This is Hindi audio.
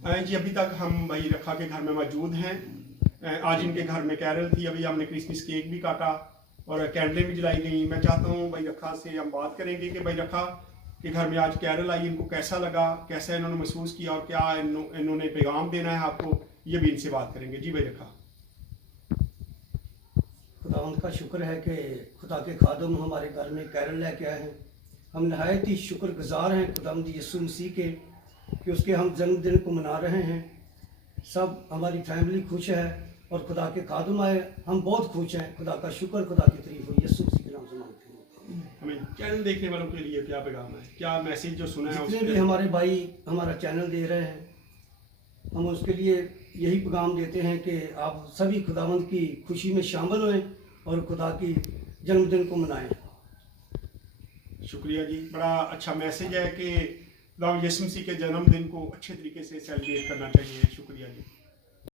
जी अभी तक हम भाई रखा के घर में मौजूद हैं। आज इनके घर में कैरल थी, अभी हमने क्रिसमस केक भी काटा और कैंडलें भी जलाई गई। मैं चाहता हूँ भाई रखा से हम बात करेंगे कि भाई रखा के घर में आज कैरल आई, इनको कैसा लगा, कैसा इन्होंने महसूस किया और क्या इन्होंने पैगाम देना है आपको, ये भी इनसे बात करेंगे। जी भाई रखा। खुदावंद का शुक्र है कि खुदा के खादम हमारे घर में कैरल लेके आए हैं। हम नहायत ही शुक्रगुजार हैं खुदावंद यीशु मसीह के कि उसके हम जन्मदिन को मना रहे हैं। सब हमारी फैमिली खुश है और खुदा के खादम आए, हम बहुत खुश हैं। खुदा का शुक्र, खुदा की तारीफ हो। यीशु मसीह के नाम से मांगते हैं। हमें चैनल देखने वालों के लिए क्या पैगाम है, क्या मैसेज जो सुना है? जितने भी हमारे भाई हमारा चैनल दे रहे हैं, हम उसके लिए यही पैगाम देते हैं कि आप सभी खुदावंद की खुशी में शामिल हों और खुदा की जन्मदिन को मनाएं। शुक्रिया जी, बड़ा अच्छा मैसेज है कि खुदा यीशु मसीह के जन्मदिन को अच्छे तरीके से सेलिब्रेट करना चाहिए। शुक्रिया जी।